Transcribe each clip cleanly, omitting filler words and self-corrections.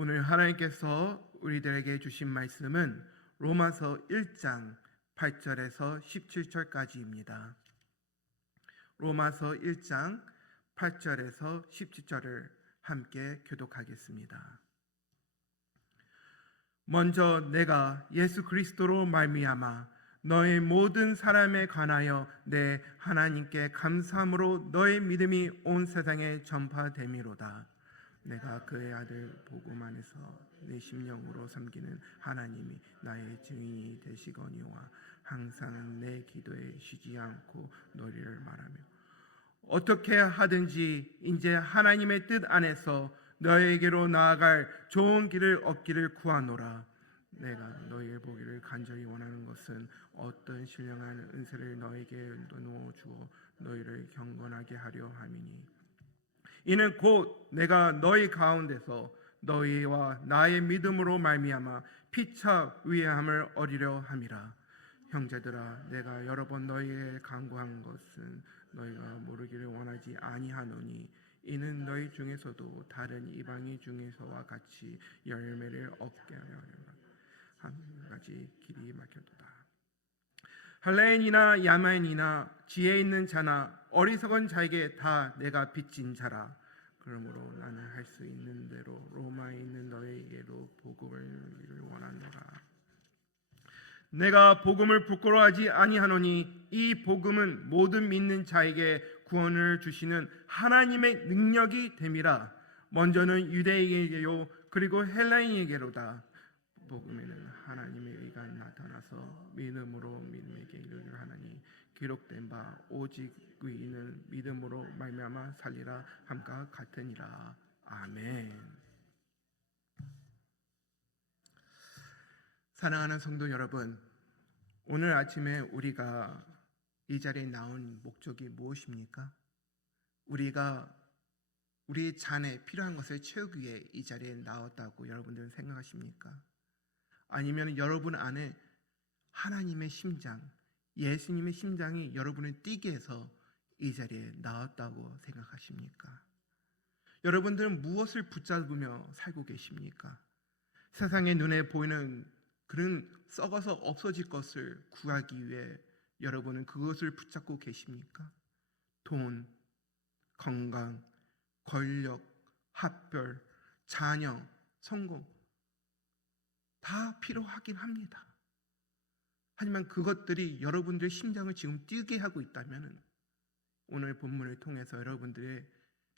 오늘 하나님께서 우리들에게 주신 말씀은 로마서 1장 8절에서 17절까지입니다. 로마서 1장 8절에서 17절을 함께 교독하겠습니다. 먼저 내가 예수 그리스도로 말미암아 너의 모든 사람에 관하여 내 하나님께 감사함으로 너의 믿음이 온 세상에 전파됨이로다. 내가 그의 아들 복음 안에서 내 심령으로 섬기는 하나님이 나의 증인이 되시거니와 항상 내 기도에 쉬지 않고 너희를 말하며 어떻게 하든지 이제 하나님의 뜻 안에서 너에게로 나아갈 좋은 길을 얻기를 구하노라. 내가 너희의 보기를 간절히 원하는 것은 어떤 신령한 은혜를 너에게 놓아 주어 너희를 경건하게 하려 함이니 이는 곧 내가 너희 가운데서 너희와 나의 믿음으로 말미암아 피차 위함을 얻으려 함이라. 형제들아, 내가 여러 번 너희에게 간구한 것은 너희가 모르기를 원하지 아니하노니 이는 너희 중에서도 다른 이방인 중에서와 같이 열매를 얻게 하려 한 가지 길이 막혀도다. 헬레인이나 야만인이나 지혜 있는 자나 어리석은 자에게 다 내가 빚진 자라. 그러므로 나는 할 수 있는 대로 로마에 있는 너희에게로 복음을 원하노라. 내가 복음을 부끄러워하지 아니하노니 이 복음은 모든 믿는 자에게 구원을 주시는 하나님의 능력이 됨이라. 먼저는 유대인에게요 그리고 헬라인에게로다. 복음에는 하나님의 의가 나타나서 믿음으로 믿음에게 이르게 하나니 기록된 바 오직 의인은 믿음으로 말미암아 살리라 함과 같으니라. 아멘. 사랑하는 성도 여러분, 오늘 아침에 우리가 이 자리에 나온 목적이 무엇입니까? 우리가 우리 잔에 필요한 것을 채우기 위해 이 자리에 나왔다고 여러분들은 생각하십니까? 아니면 여러분 안에 하나님의 심장, 예수님의 심장이 여러분을 뛰게 해서 이 자리에 나왔다고 생각하십니까? 여러분들은 무엇을 붙잡으며 살고 계십니까? 세상의 눈에 보이는 그런 썩어서 없어질 것을 구하기 위해 여러분은 그것을 붙잡고 계십니까? 돈, 건강, 권력, 학벌, 자녀, 성공 다 필요하긴 합니다. 하지만 그것들이 여러분들의 심장을 지금 뛰게 하고 있다면 오늘 본문을 통해서 여러분들의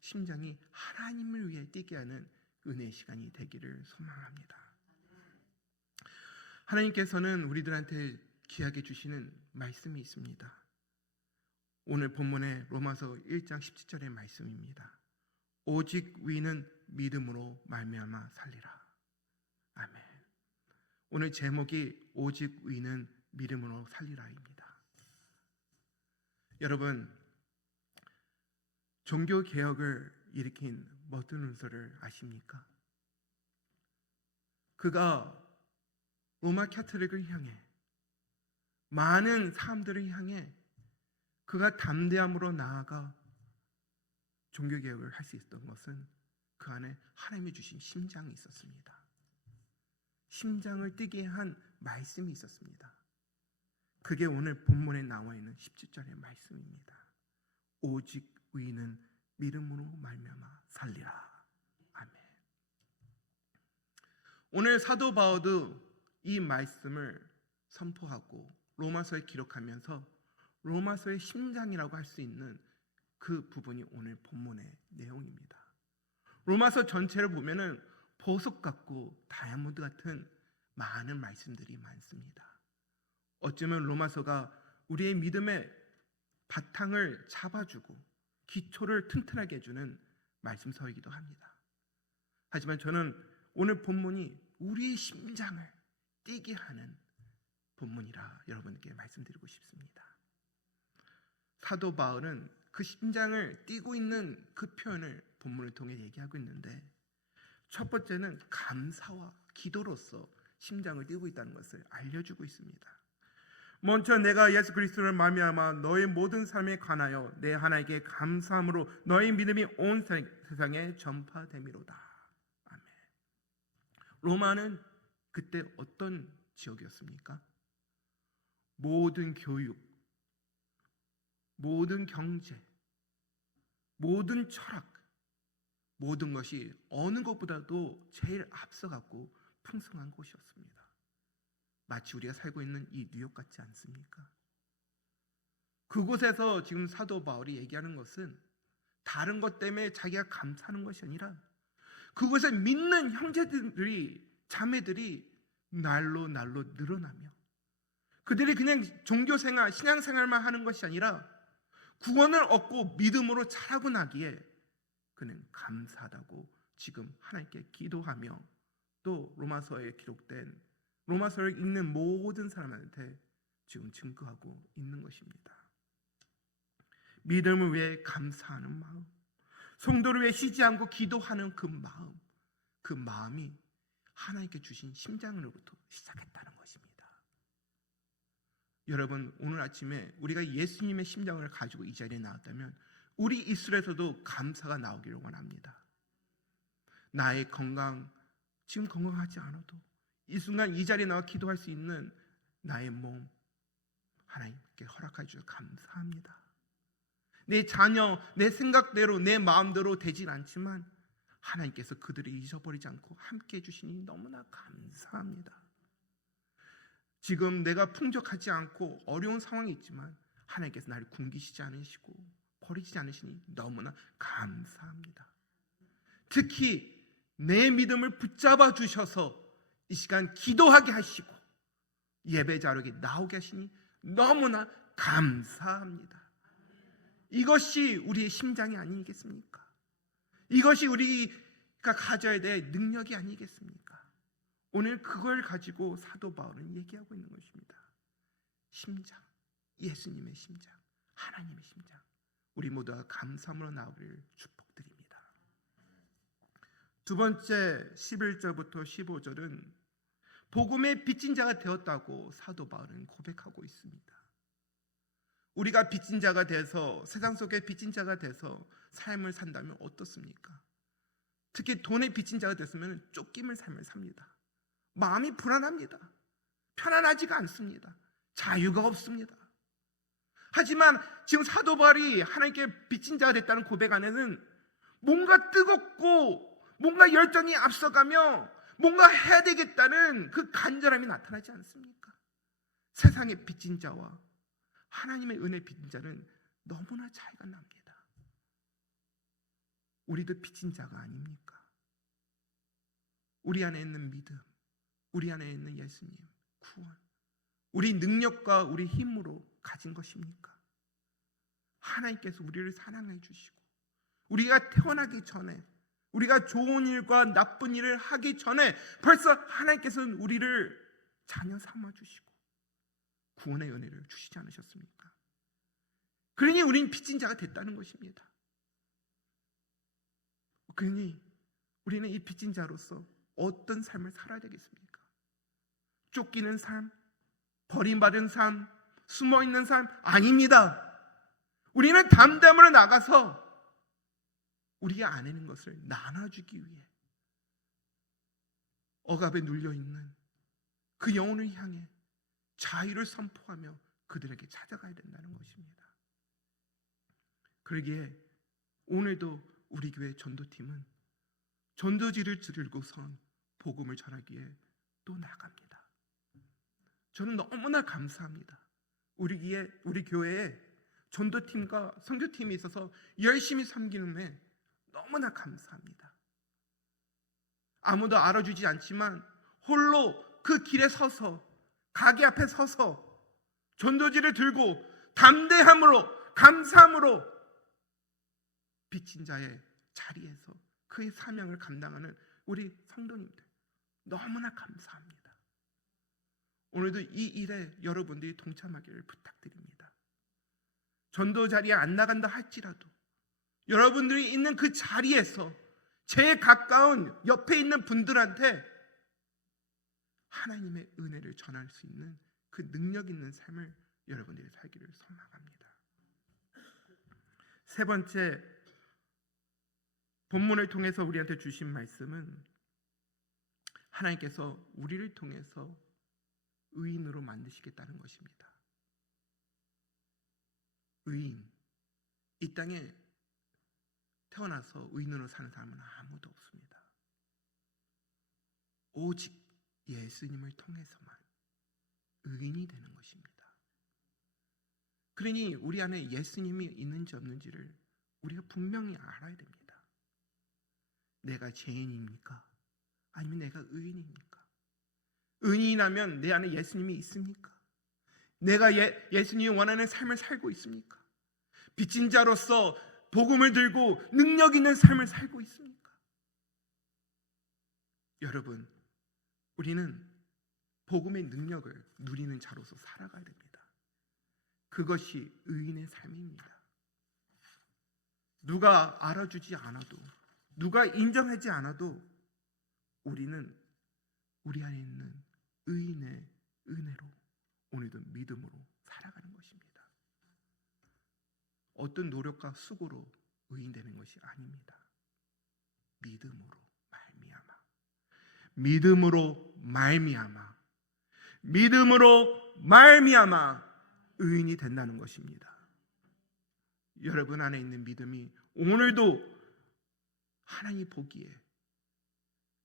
심장이 하나님을 위해 뛰게 하는 은혜의 시간이 되기를 소망합니다. 하나님께서는 우리들한테 귀하게 주시는 말씀이 있습니다. 오늘 본문의 로마서 1장 17절의 말씀입니다. 오직 위는 믿음으로 말미암아 살리라. 아멘. 오늘 제목이 오직 위는 믿음으로 살리라입니다. 여러분, 종교 개혁을 일으킨 머튼 루터를 아십니까? 그가 로마 캐톨릭을 향해 많은 사람들을 향해 그가 담대함으로 나아가 종교 개혁을 할 수 있었던 것은 그 안에 하나님이 주신 심장이 있었습니다. 심장을 뛰게 한 말씀이 있었습니다. 그게 오늘 본문에 나와 있는 17절의 말씀입니다. 오직 의인은 믿음으로 말미암아 살리라. 아멘. 오늘 사도 바울도 이 말씀을 선포하고 로마서에 기록하면서 로마서의 심장이라고 할 수 있는 그 부분이 오늘 본문의 내용입니다. 로마서 전체를 보면은 보석 같고 다이아몬드 같은 많은 말씀들이 많습니다. 어쩌면 로마서가 우리의 믿음의 바탕을 잡아주고 기초를 튼튼하게 해주는 말씀서이기도 합니다. 하지만 저는 오늘 본문이 우리의 심장을 뛰게 하는 본문이라 여러분께 말씀드리고 싶습니다. 사도 바울은 그 심장을 뛰고 있는 그 표현을 본문을 통해 얘기하고 있는데, 첫 번째는 감사와 기도로서 심장을 뛰고 있다는 것을 알려주고 있습니다. 먼저 내가 예수 그리스도를 말미암아 너의 모든 삶에 관하여 내 하나님께 감사함으로 너의 믿음이 온 세상에 전파됨이로다. 아멘. 로마는 그때 어떤 지역이었습니까? 모든 교육, 모든 경제, 모든 철학, 모든 것이 어느 것보다도 제일 앞서갔고 풍성한 곳이었습니다. 마치 우리가 살고 있는 이 뉴욕 같지 않습니까? 그곳에서 지금 사도 바울이 얘기하는 것은 다른 것 때문에 자기가 감사하는 것이 아니라 그곳에 믿는 형제들이, 자매들이 날로 늘어나며 그들이 그냥 종교생활, 신앙생활만 하는 것이 아니라 구원을 얻고 믿음으로 자라고 나기에 그는 감사하다고 지금 하나님께 기도하며 또 로마서에 기록된 로마서를 읽는 모든 사람한테 지금 증거하고 있는 것입니다. 믿음을 위해 감사하는 마음, 성도를 위해 쉬지 않고 기도하는 그 마음이 하나님께 주신 심장으로부터 시작했다는 것입니다. 여러분, 오늘 아침에 우리가 예수님의 심장을 가지고 이 자리에 나왔다면 우리 입술에서도 감사가 나오기를 원합니다. 나의 건강, 지금 건강하지 않아도 이 순간 이 자리에 나와 기도할 수 있는 나의 몸 하나님께 허락해 주셔서 감사합니다. 내 자녀, 내 생각대로, 내 마음대로 되진 않지만 하나님께서 그들을 잊어버리지 않고 함께해 주시니 너무나 감사합니다. 지금 내가 풍족하지 않고 어려운 상황이 있지만 하나님께서 나를 굶기시지 않으시고 버리지 않으시니 너무나 감사합니다. 특히 내 믿음을 붙잡아 주셔서 이 시간 기도하게 하시고 예배 자료에 나오게 하시니 너무나 감사합니다. 이것이 우리의 심장이 아니겠습니까? 이것이 우리가 가져야 될 능력이 아니겠습니까? 오늘 그걸 가지고 사도 바울은 얘기하고 있는 것입니다. 심장, 예수님의 심장, 하나님의 심장, 우리 모두가 감사함으로 나오기를 축복드립니다. 두 번째 11절부터 15절은 복음의 빚진 자가 되었다고 사도 바울은 고백하고 있습니다. 우리가 빚진 자가 돼서 세상 속에 빚진 자가 돼서 삶을 산다면 어떻습니까? 특히 돈에 빚진 자가 됐으면 쫓김을 삶을 삽니다. 마음이 불안합니다. 편안하지가 않습니다. 자유가 없습니다. 하지만 지금 사도 바울이 하나님께 빚진 자가 됐다는 고백 안에는 뭔가 뜨겁고 뭔가 열정이 앞서가며 뭔가 해야 되겠다는 그 간절함이 나타나지 않습니까? 세상의 빚진 자와 하나님의 은혜 빚진 자는 너무나 차이가 납니다. 우리도 빚진 자가 아닙니까? 우리 안에 있는 믿음, 우리 안에 있는 예수님, 구원, 우리 능력과 우리 힘으로 가진 것입니까? 하나님께서 우리를 사랑해 주시고 우리가 태어나기 전에, 우리가 좋은 일과 나쁜 일을 하기 전에 벌써 하나님께서는 우리를 자녀 삼아 주시고 구원의 은혜를 주시지 않으셨습니까? 그러니 우리는 빚진 자가 됐다는 것입니다. 그러니 우리는 이 빚진 자로서 어떤 삶을 살아야 되겠습니까? 쫓기는 삶, 버림받은 삶, 숨어있는 삶 아닙니다. 우리는 담담으로 나가서 우리가 안 하는 것을 나눠주기 위해 억압에 눌려있는 그 영혼을 향해 자유를 선포하며 그들에게 찾아가야 된다는 것입니다. 그러기에 오늘도 우리 교회 전도팀은 전도지를 들고선 복음을 전하기에 또 나갑니다. 저는 너무나 감사합니다. 우리 교회에 전도팀과 선교팀이 있어서 열심히 섬기는데 너무나 감사합니다. 아무도 알아주지 않지만 홀로 그 길에 서서, 가게 앞에 서서 전도지를 들고 담대함으로, 감사함으로 빚진 자의 자리에서 그의 사명을 감당하는 우리 성도님들 너무나 감사합니다. 오늘도 이 일에 여러분들이 동참하기를 부탁드립니다. 전도 자리에 안 나간다 할지라도 여러분들이 있는 그 자리에서 제일 가까운 옆에 있는 분들한테 하나님의 은혜를 전할 수 있는 그 능력 있는 삶을 여러분들이 살기를 소망합니다. 세 번째, 본문을 통해서 우리한테 주신 말씀은 하나님께서 우리를 통해서 의인으로 만드시겠다는 것입니다. 의인, 이 땅에 태어나서 의인으로 사는 사람은 아무도 없습니다. 오직 예수님을 통해서만 의인이 되는 것입니다. 그러니 우리 안에 예수님이 있는지 없는지를 우리가 분명히 알아야 됩니다. 내가 죄인입니까? 아니면 내가 의인입니까? 의인이라면 내 안에 예수님이 있습니까? 내가 예수님이 원하는 삶을 살고 있습니까? 빚진 자로서 복음을 들고 능력 있는 삶을 살고 있습니까? 여러분, 우리는 복음의 능력을 누리는 자로서 살아가야 됩니다. 그것이 의인의 삶입니다. 누가 알아주지 않아도, 누가 인정하지 않아도 우리는 우리 안에 있는 의인의 은혜로 오늘도 믿음으로 살아가는 것입니다. 어떤 노력과 수고로 의인 되는 것이 아닙니다. 믿음으로 말미암아, 믿음으로 말미암아, 믿음으로 말미암아 의인이 된다는 것입니다. 여러분 안에 있는 믿음이 오늘도 하나님 보기에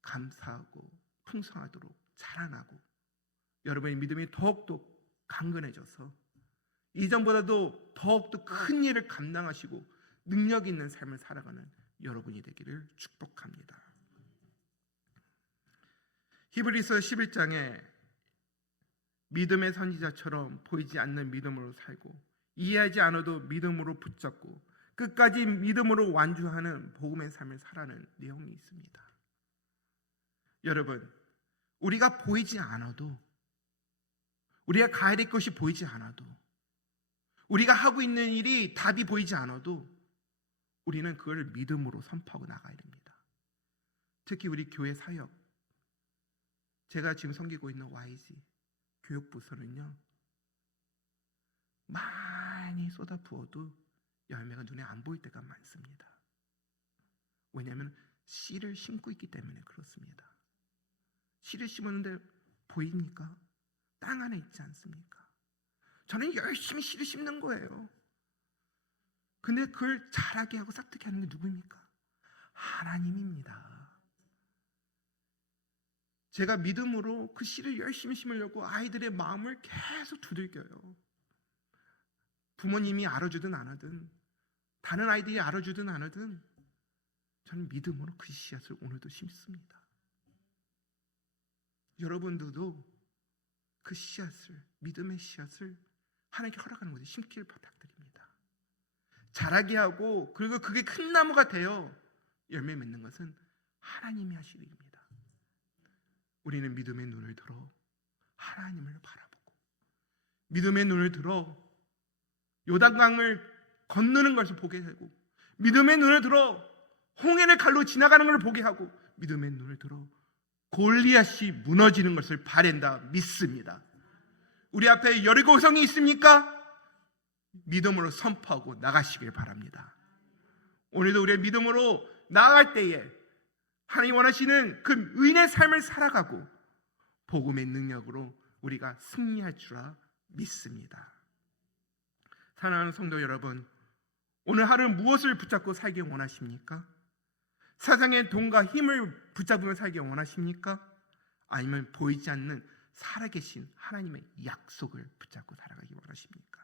감사하고 풍성하도록 자라나고 여러분의 믿음이 더욱더 강건해져서 이전보다도 더욱더 큰 일을 감당하시고 능력 있는 삶을 살아가는 여러분이 되기를 축복합니다. 히브리서 11장에 믿음의 선지자처럼 보이지 않는 믿음으로 살고 이해하지 않아도 믿음으로 붙잡고 끝까지 믿음으로 완주하는 복음의 삶을 살아가는 내용이 있습니다. 여러분, 우리가 보이지 않아도, 우리가 가야 될 것이 보이지 않아도, 우리가 하고 있는 일이 답이 보이지 않아도 우리는 그걸 믿음으로 선포하고 나가야 됩니다. 특히 우리 교회 사역, 제가 지금 섬기고 있는 YG 교육부서는요, 많이 쏟아부어도 열매가 눈에 안 보일 때가 많습니다. 왜냐하면 씨를 심고 있기 때문에 그렇습니다. 씨를 심었는데 보입니까? 땅 안에 있지 않습니까? 저는 열심히 씨를 심는 거예요. 근데 그걸 자라게 하고 싹트게 하는 게 누구입니까? 하나님입니다. 제가 믿음으로 그 씨를 열심히 심으려고 아이들의 마음을 계속 두들겨요. 부모님이 알아주든 안 하든, 다른 아이들이 알아주든 안 하든 저는 믿음으로 그 씨앗을 오늘도 심습니다. 여러분들도 그 씨앗을, 믿음의 씨앗을 하나님께 허락하는 것을 심기를 부탁드립니다. 자라게 하고 그리고 그게 큰 나무가 되어 열매 맺는 것은 하나님이 하실 일입니다. 우리는 믿음의 눈을 들어 하나님을 바라보고 믿음의 눈을 들어 요단강을 건너는 것을 보게 하고 믿음의 눈을 들어 홍해를 갈로 지나가는 것을 보게 하고 믿음의 눈을 들어 골리앗이 무너지는 것을 바란다 믿습니다. 우리 앞에 여리고 성이 있습니까? 믿음으로 선포하고 나가시길 바랍니다. 오늘도 우리의 믿음으로 나아갈 때에 하나님 원하시는 그 의인의 삶을 살아가고 복음의 능력으로 우리가 승리할 줄 믿습니다. 사랑하는 성도 여러분, 오늘 하루 무엇을 붙잡고 살기 원하십니까? 세상의 돈과 힘을 붙잡으며 살기 원하십니까? 아니면 보이지 않는 살아계신 하나님의 약속을 붙잡고 살아가기 원하십니까?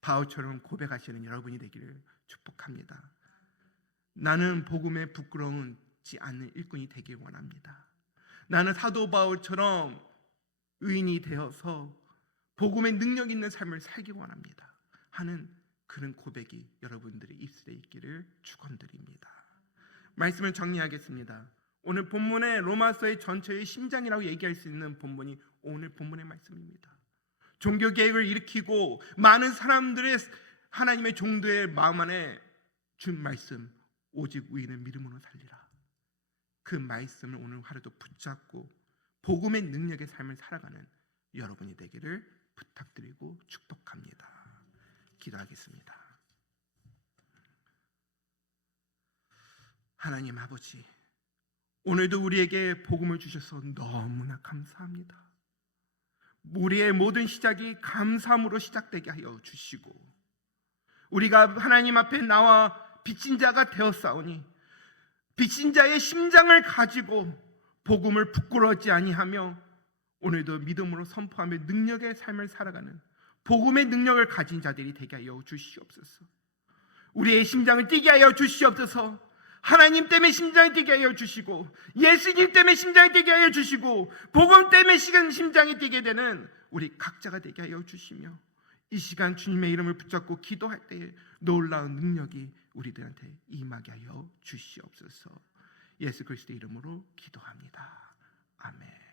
바울처럼 고백하시는 여러분이 되기를 축복합니다. 나는 복음에 부끄러우지 않는 일꾼이 되길 원합니다. 나는 사도 바울처럼 의인이 되어서 복음의 능력 있는 삶을 살기 원합니다 하는 그런 고백이 여러분들의 입술에 있기를 축원드립니다. 말씀을 정리하겠습니다. 오늘 본문의 로마서의 전체의 심장이라고 얘기할 수 있는 본문이 오늘 본문의 말씀입니다. 종교개혁을 일으키고 많은 사람들의 하나님의 종들의 마음 안에 준 말씀, 오직 의인은 믿음으로 살리라. 그 말씀을 오늘 하루도 붙잡고 복음의 능력의 삶을 살아가는 여러분이 되기를 부탁드리고 축복합니다. 기도하겠습니다. 하나님 아버지, 오늘도 우리에게 복음을 주셔서 너무나 감사합니다. 우리의 모든 시작이 감사함으로 시작되게 하여 주시고, 우리가 하나님 앞에 나와 빚진 자가 되었사오니 빚진 자의 심장을 가지고 복음을 부끄러워하지 아니하며 오늘도 믿음으로 선포하며 능력의 삶을 살아가는 복음의 능력을 가진 자들이 되게 하여 주시옵소서. 우리의 심장을 뛰게 하여 주시옵소서. 하나님 때문에 심장이 뛰게 하여 주시고, 예수님 때문에 심장이 뛰게 하여 주시고, 복음 때문에 심장이 뛰게 되는 우리 각자가 되게 하여 주시며, 이 시간 주님의 이름을 붙잡고 기도할 때에 놀라운 능력이 우리들한테 임하게 하여 주시옵소서. 예수 그리스도의 이름으로 기도합니다. 아멘.